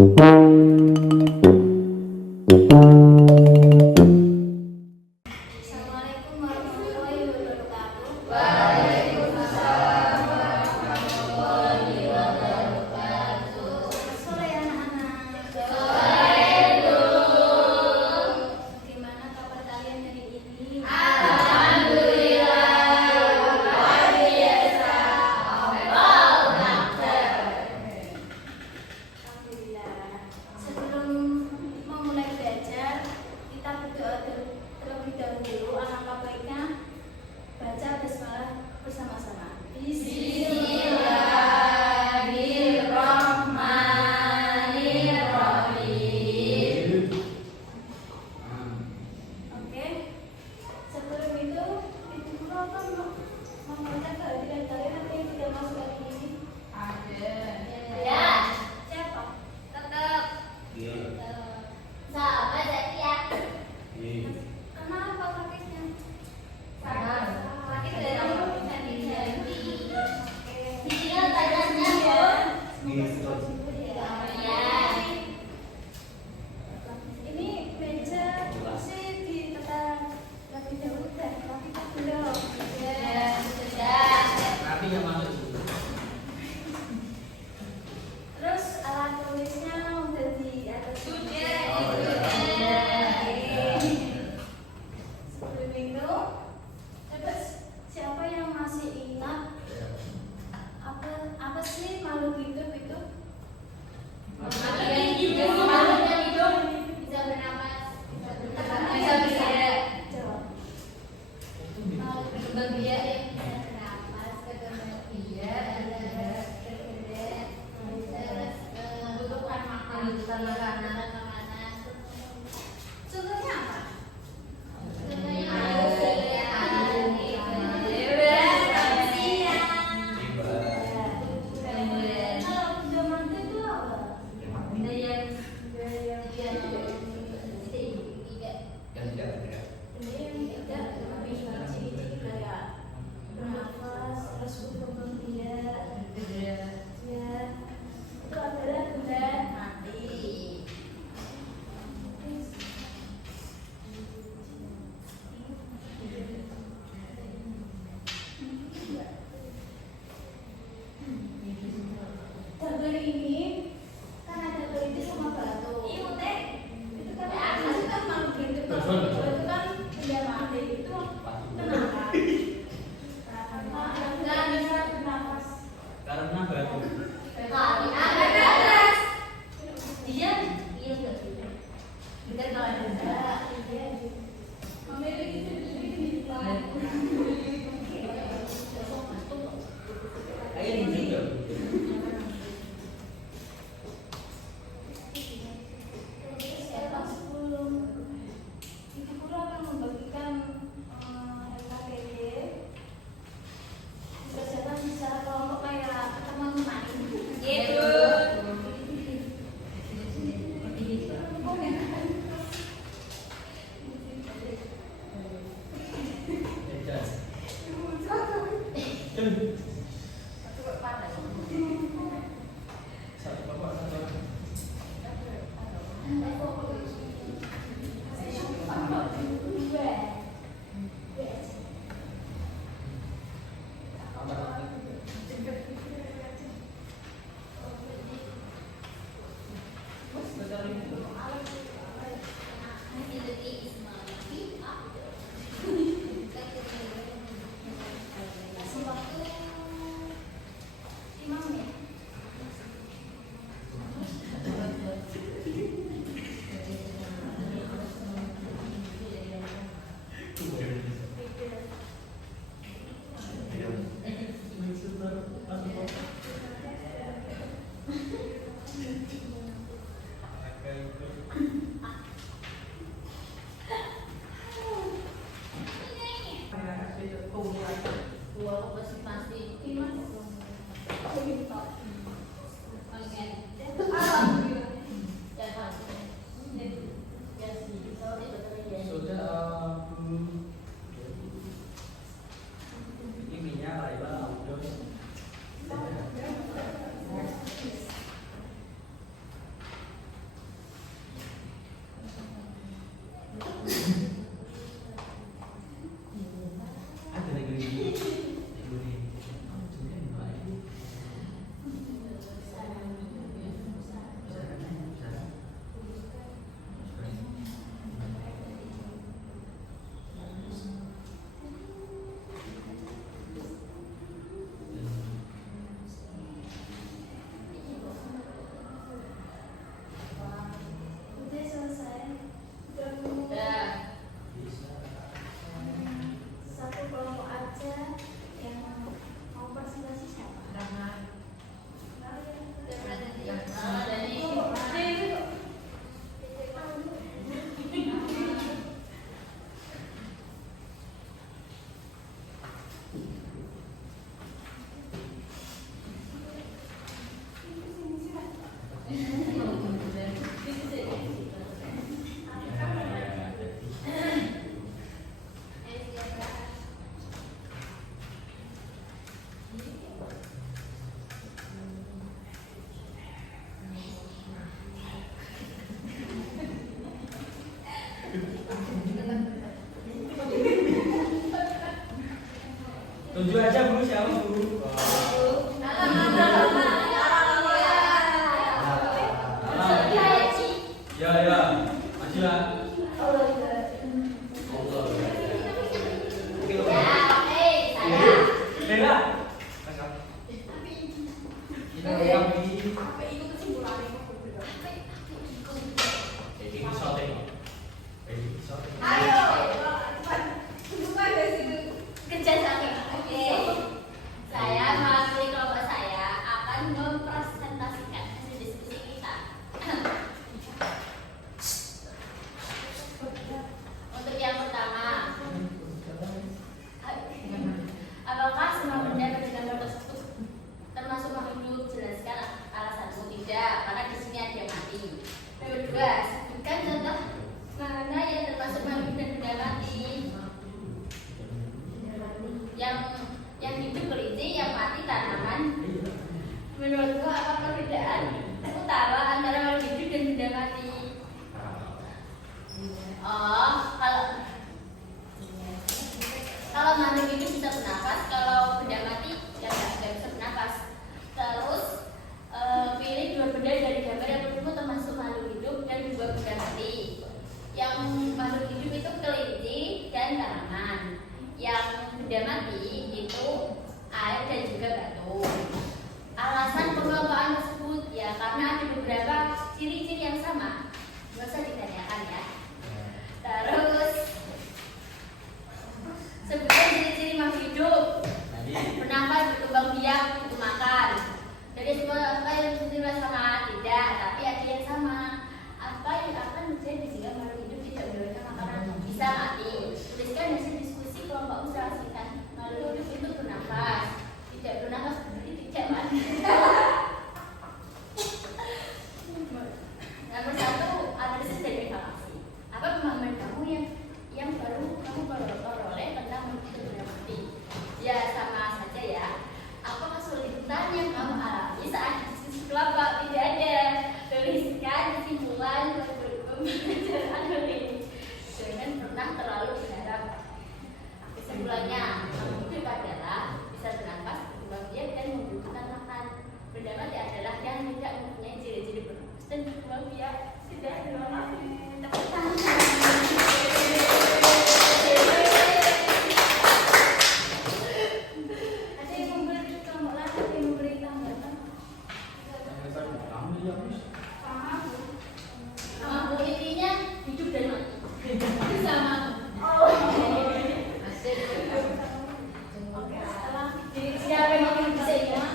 Assalamualaikum warahmatullahi wabarakatuh. Waalaikumsalam warahmatullahi wabarakatuh. Sore anak-anak. Sore dulu. Gimana kabar kalian hari ini? Alhamdulillah luar biasa. Allahu Akbar. Alhamdulillah. Sebelum memulai belajar, kita berdoa terlebih dahulu. Alangkah baiknya baca basmalah bersama-sama. Bismillahirrahmanirrahim. Oke. Sebelum itu, Ibu Guru akan membaca kehadiran kalian apa yang tidak masuk hari ini. Ya, Siapa? tetap. Sahabat Zakia. Kenapa pakainya? Pakai dari ganti-ganti. Oke. Iya, tajamnya, Bu. Ya. Ini meja kursi ditata lebih dahulu deh, tapi tak belum. Ya, sudah. Terus alat tulisnya udah di atas. Sudah. Sebelum itu, terus siapa yang masih ingat apa sih makhluk hidup itu? Makhluk yang hidup bisa bernapas, bisa bergerak. Jawab. Makhluk bergerak yang bisa bernapas, bergerak, bergerak. Terus membutuhkan makanan. Contohnya apa? Contohnya manusia, hewan, manusia. Kalau zaman itu apa? Ini yang tidak lebih ciri-ciri kayak bernafas, terus berkembang biak. Ya, itu adalah benda mati. Tabel ini kan ada kulit sama batu. Itu kan itu kan makhluk hidup. Kalau itu kan benda mati. Itu kenapa? Karena nggak bisa bernafas. Karena batu. Memiliki ciri-ciri Ayo ini juga. Setelah 10, Ibu Guru akan membagikan LKPD dikerjakan secara kelompok kayak teman-teman. Satu bapak satu orang. Kasih waktu 5 menit. Dua pasti. Gimana? Kita rapi. Apa itu kesimpulannya kok bener? Jadi bisa tengok. Jadi bisa tengok. Ayo, cepat. Bukan dari situ. Kerja sama. Oke. Saya mewakili kelompok saya akan mempresentasikan hasil diskusi kita. Untuk yang pertama, apakah semua benda bergambar tersebut termasuk makhluk hidup? Jelaskan alasanmu. Tidak, karena di sini ada yang mati. Yang kedua, sebutkan contoh mana yang termasuk makhluk dan benda mati. Yang hidup kelinci, yang mati tanaman. Menurutmu apa perbedaan utama antara makhluk hidup dan benda mati? Oh, kalau makhluk hidup bisa bernafas, kalau benda mati ya nggak bisa bernafas. Terus pilih dua benda dari gambar yang menurutmu termasuk makhluk hidup dan dua benda mati. Yang makhluk hidup itu kelinci dan tanaman. Yang benda mati itu air dan juga batu. Alasan pengelompokan tersebut ya karena ada beberapa ciri-ciri yang sama. Gak usah ditanyakan ya. Terus sebutkan ciri-ciri makhluk hidup. Bernafas, berkembang biak, untuk makan. Jadi semua apa yang sejenis sama? Tidak, tapi ada yang sama. Apa yang akan terjadi jika makhluk hidup tidak mendapatkan makanan? Bisa mati. Tuliskan hasil diskusi kelompok usaha singkat. Makhluk hidup itu bernafas. Tidak bernafas berarti tidak mati. Nomor 1, analisis dan evaluasi. Apa pemahaman kamu yang baru kamu peroleh tentang makhluk hidup benda mati? Ya sama saja ya. Apa kesulitan yang kamu alami saat diskusi kelompok? Tidak ada. Tuliskan kesimpulan pembelajaran hari ini. Jangan pernah terlalu berharap. Kesimpulannya, makhluk hidup adalah bisa bernafas, berkembang biak dan membutuhkan makan. Benda mati adalah yang tidak mempunyai ciri-ciri bernafas dan berkembang biak. Tidak ada mati. Tepuk tangan. Ada yang memberi kelompok lain, ada yang memberi tambahan. Sama Bu, intinya hidup dan mati. Sama. Siapa yang ingin bisa ingat?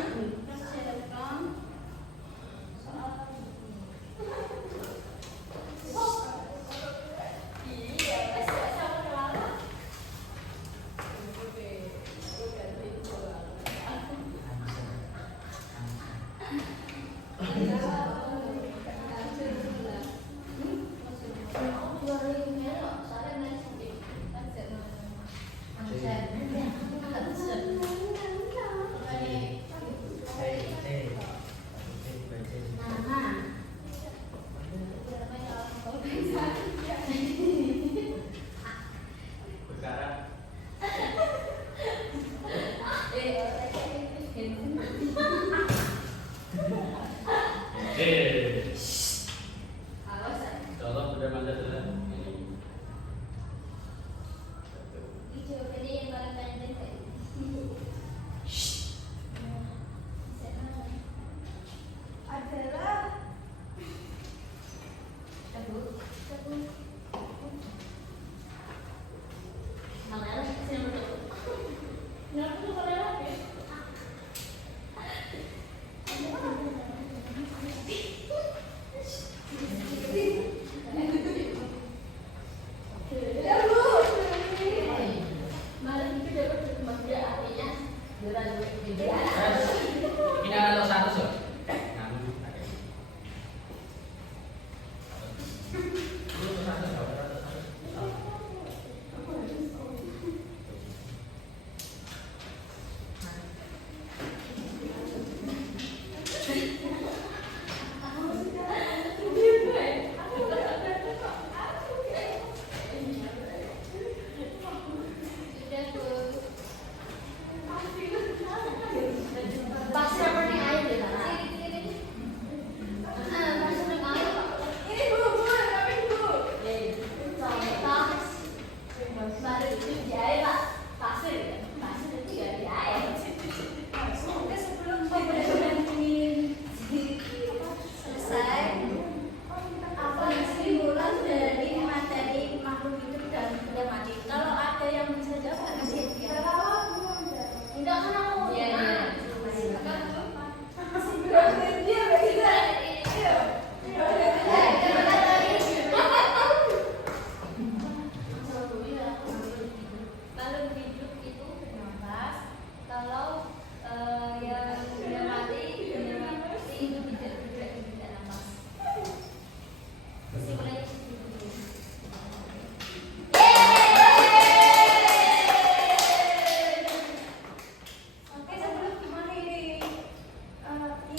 Contoh benda mati adalah Ini yang paling penting. Adalah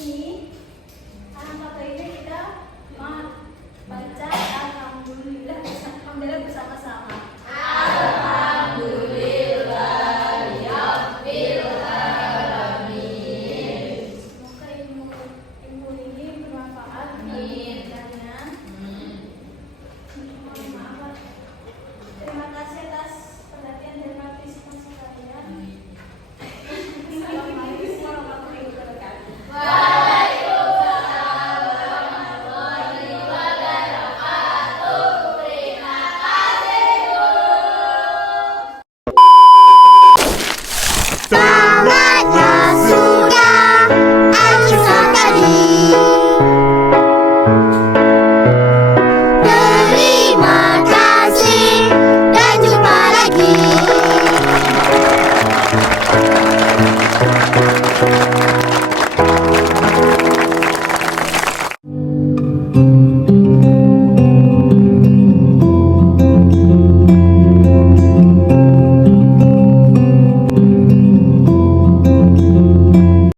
ini